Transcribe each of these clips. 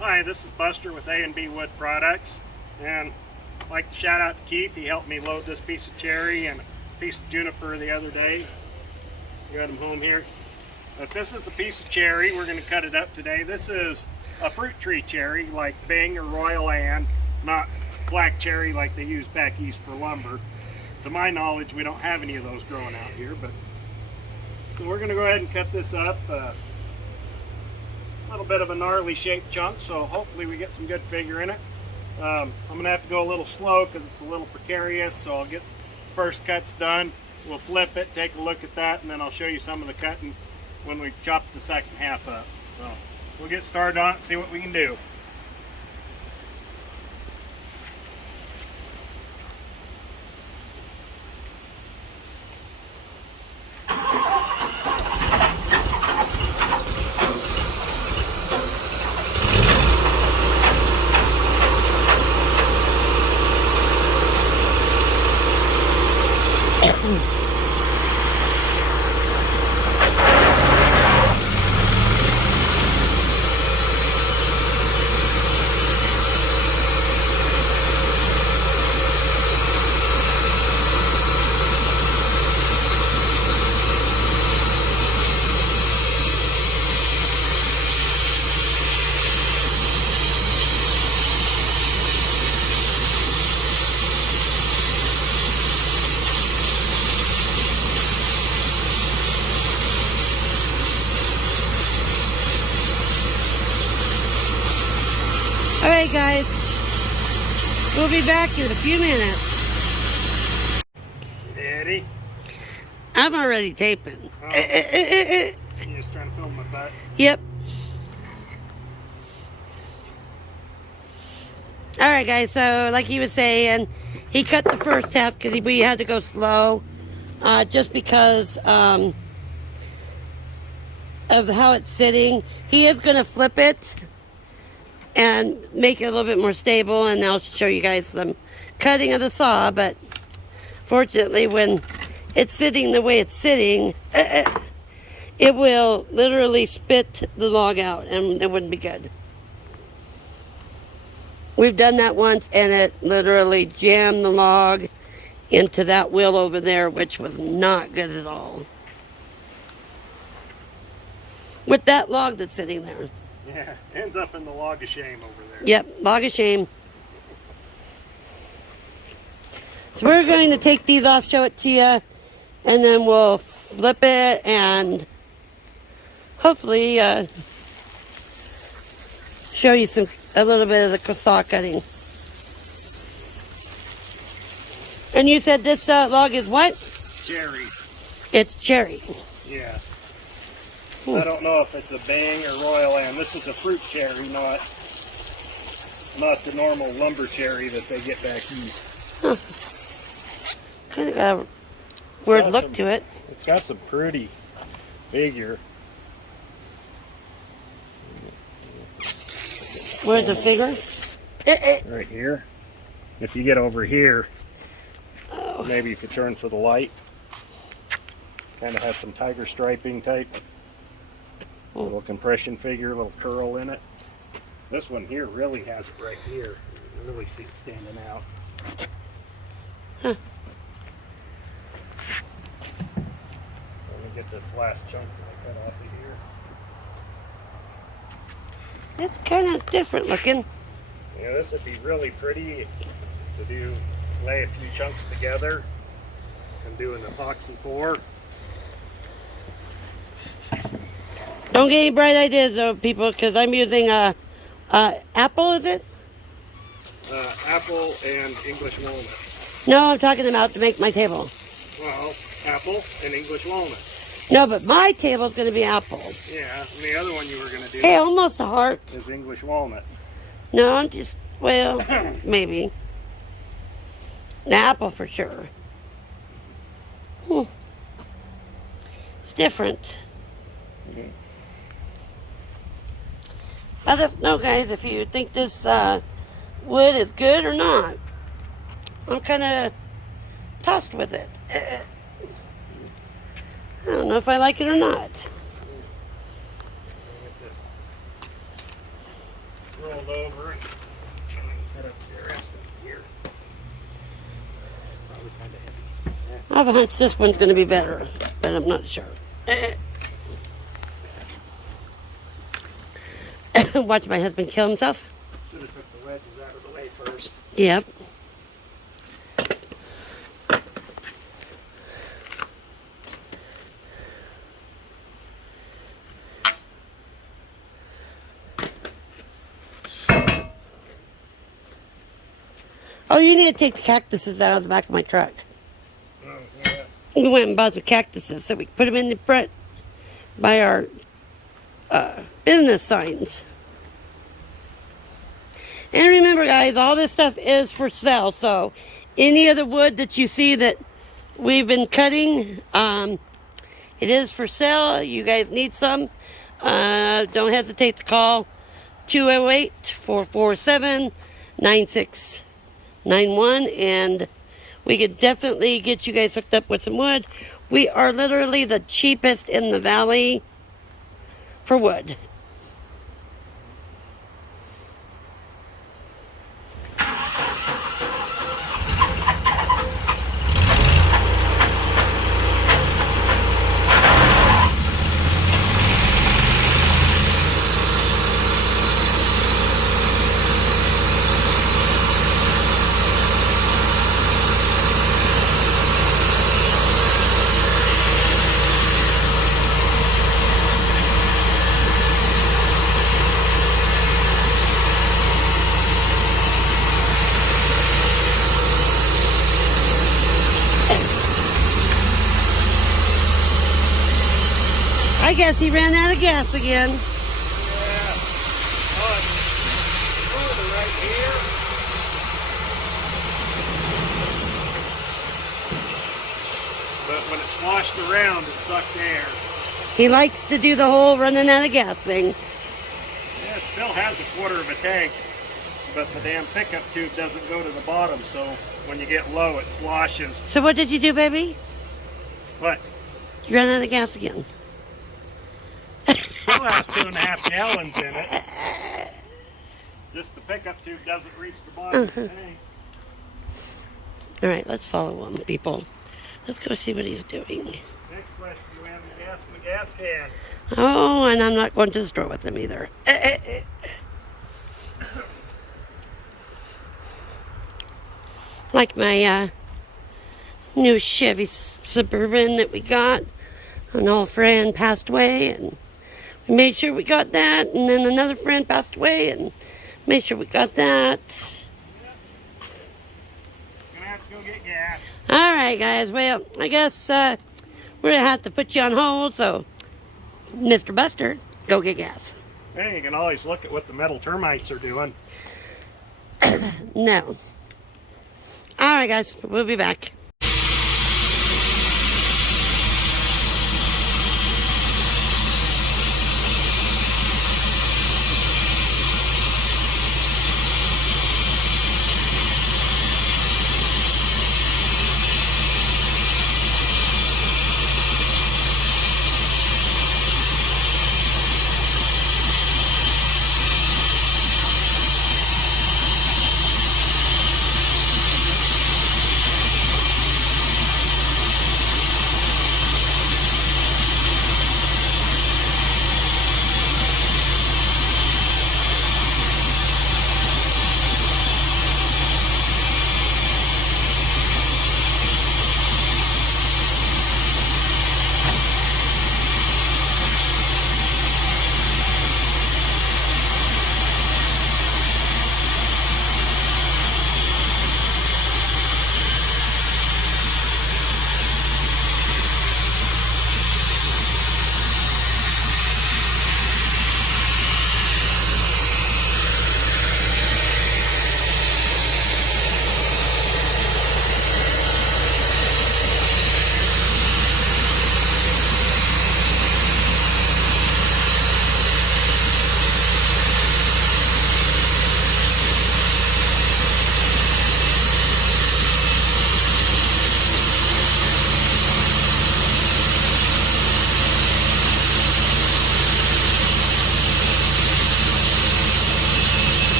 Hi, this is Buster with A&B Wood Products, and I'd like to shout out to Keith. He helped me load this piece of cherry and a piece of juniper the other day. Got them home here. But this is a piece of cherry. We're going to cut it up today. This is a fruit tree cherry like Bing or Royal Anne, not black cherry like they use back east for lumber. To my knowledge, we don't have any of those growing out here. But so we're going to go ahead and cut this up. A little bit of a gnarly shaped chunk, so hopefully we get some good figure in it. I'm going to have to go a little slow because it's a little precarious, so I'll get the first cuts done. We'll flip it, take a look at that, and then I'll show you some of the cutting when we chop the second half up. So we'll get started on it and see what we can do. Alright guys, we'll be back in a few minutes. Ready? I'm already taping. Oh. You just trying to film my butt? Yep. Alright guys, so like he was saying, he cut the first half because we had to go slow. Just because of how it's sitting. He is going to flip it and make it a little bit more stable, and I'll show you guys some cutting of the saw. But fortunately, when it's sitting the way it's sitting, it will literally spit the log out, and it wouldn't be good. We've done that once, and it literally jammed the log into that wheel over there, which was not good at all. With that log that's sitting there. Yeah, ends up in the log of shame over there. Yep, log of shame. So we're going to take these off, show it to you, and then we'll flip it and hopefully show you a little bit of the saw cutting. And you said this log is what? Cherry. It's cherry. Yeah. I don't know if it's a Bing or Royal Anne. This is a fruit cherry, not the normal lumber cherry that they get back east. Huh. Kind of got a weird look to it. It's got some pretty figure. Where's the figure? Right here. If you get over here, oh. Maybe if you turn for the light, kind of has some tiger striping type. A little compression figure, a little curl in it. This one here really has it right here. You really see it standing out. Huh. Let me get this last chunk that I cut off of here. It's kind of different looking. Yeah, this would be really pretty to lay a few chunks together and do an epoxy pour. Don't get any bright ideas though, people, because I'm using apple, is it? Apple and English walnut. No, I'm talking about to make my table. Well, apple and English walnut. No, but my table's going to be apple. Yeah, and the other one you were going to do Hey, almost a heart. is English walnut. No, I'm just, well, maybe. An apple for sure. It's different. Mm-hmm. Let us know, guys, if you think this wood is good or not. I'm kind of tossed with it. I don't know if I like it or not. rolled over and head up to the rest of it here. Probably kind of heavy. I have a hunch this one's going to be better, but I'm not sure. Watch my husband kill himself. Should have took the wedges out of the way first. Yep. Oh, you need to take the cactuses out of the back of my truck. Oh, yeah. We went and bought some cactuses so we could put them in the front by our business signs. And remember, guys, all this stuff is for sale. So any of the wood that you see that we've been cutting, it is for sale. You guys need some. Don't hesitate to call 208-447-9691, and we could definitely get you guys hooked up with some wood. We are literally the cheapest in the valley for wood. I guess he ran out of gas again. Yeah. Oh, it's over right here. But when it sloshed around, it sucked air. He likes to do the whole running out of gas thing. Yeah, it still has a quarter of a tank, but the damn pickup tube doesn't go to the bottom, so when you get low, it sloshes. So what did you do, baby? What? You ran out of gas again. Still has 2.5 gallons in it. Just the pickup tube doesn't reach the bottom of the tank. All right, let's follow him, people. Let's go see what he's doing. Next question, do we have any gas in the gas can? Oh, and I'm not going to the store with him either. Like my new Chevy Suburban that we got. An old friend passed away, and we made sure we got that. And then another friend passed away, and made sure we got that. Gonna have to go get gas. All right, guys. Well, I guess we're gonna have to put you on hold. So, Mr. Buster, go get gas. Hey, you can always look at what the metal termites are doing. No. All right, guys. We'll be back.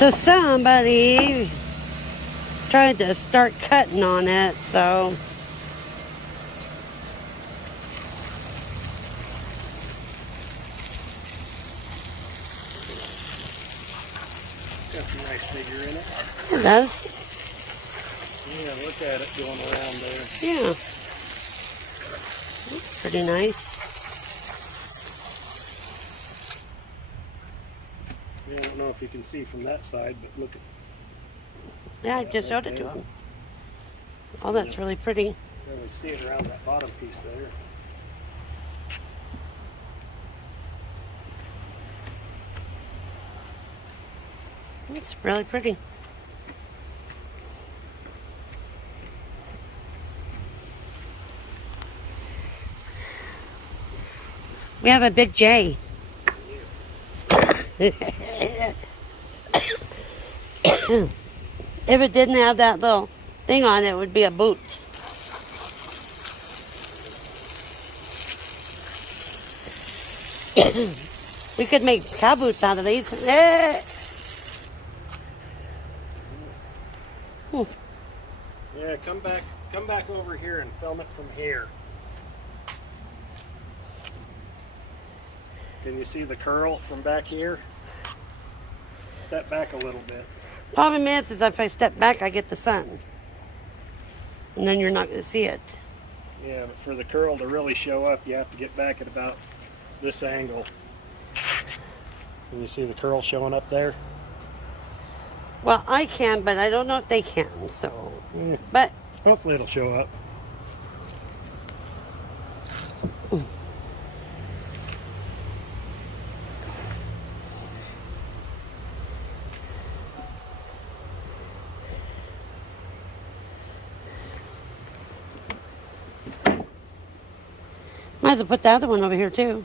So somebody tried to start cutting on it, so Got some nice figure in it. it does. Yeah, look at it going around there. Yeah. Pretty nice. I don't know if you can see from that side, but look at Yeah, I just showed it to him. Oh, that's really pretty. really see it around that bottom piece there. It's really pretty. We have a big J. If it didn't have that little thing on it, it would be a boot. We could make cow boots out of these. Yeah, come back over here and film it from here. Can you see the curl from back here? Step back a little bit. Problem is if I step back, I get the sun. And then you're not going to see it. Yeah, but for the curl to really show up, you have to get back at about this angle. Can you see the curl showing up there? Well, I can, but I don't know if they can, so. But Hopefully it'll show up. might as well put the other one over here, too.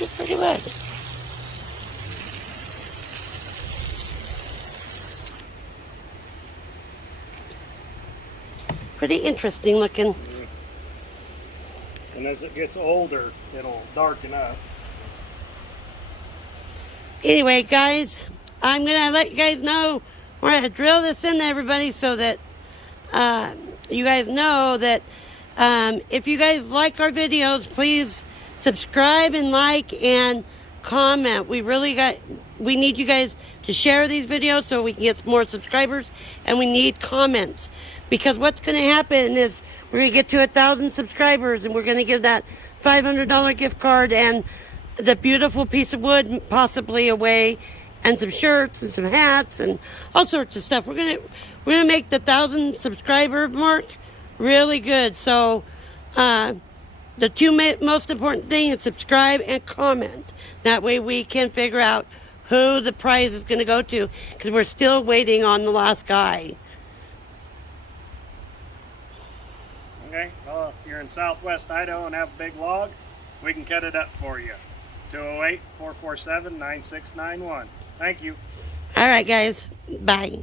It's pretty good. Pretty interesting looking. And as it gets older, it'll darken up. Anyway, guys, I'm going to let you guys know we're going to drill this into everybody so that you guys know that if you guys like our videos, please subscribe and like and comment. We need you guys to share these videos so we can get more subscribers, and we need comments, because what's going to happen is we're going to get to 1,000 subscribers and we're going to give that $500 gift card and the beautiful piece of wood possibly away, and some shirts and some hats and all sorts of stuff. We're gonna make the 1,000 subscriber mark really good. So the two most important things is subscribe and comment. That way we can figure out who the prize is going to go to, because we're still waiting on the last guy. Okay, well, if you're in southwest Idaho and have a big log, we can cut it up for you. 208-447-9691. Thank you. All right, guys. Bye.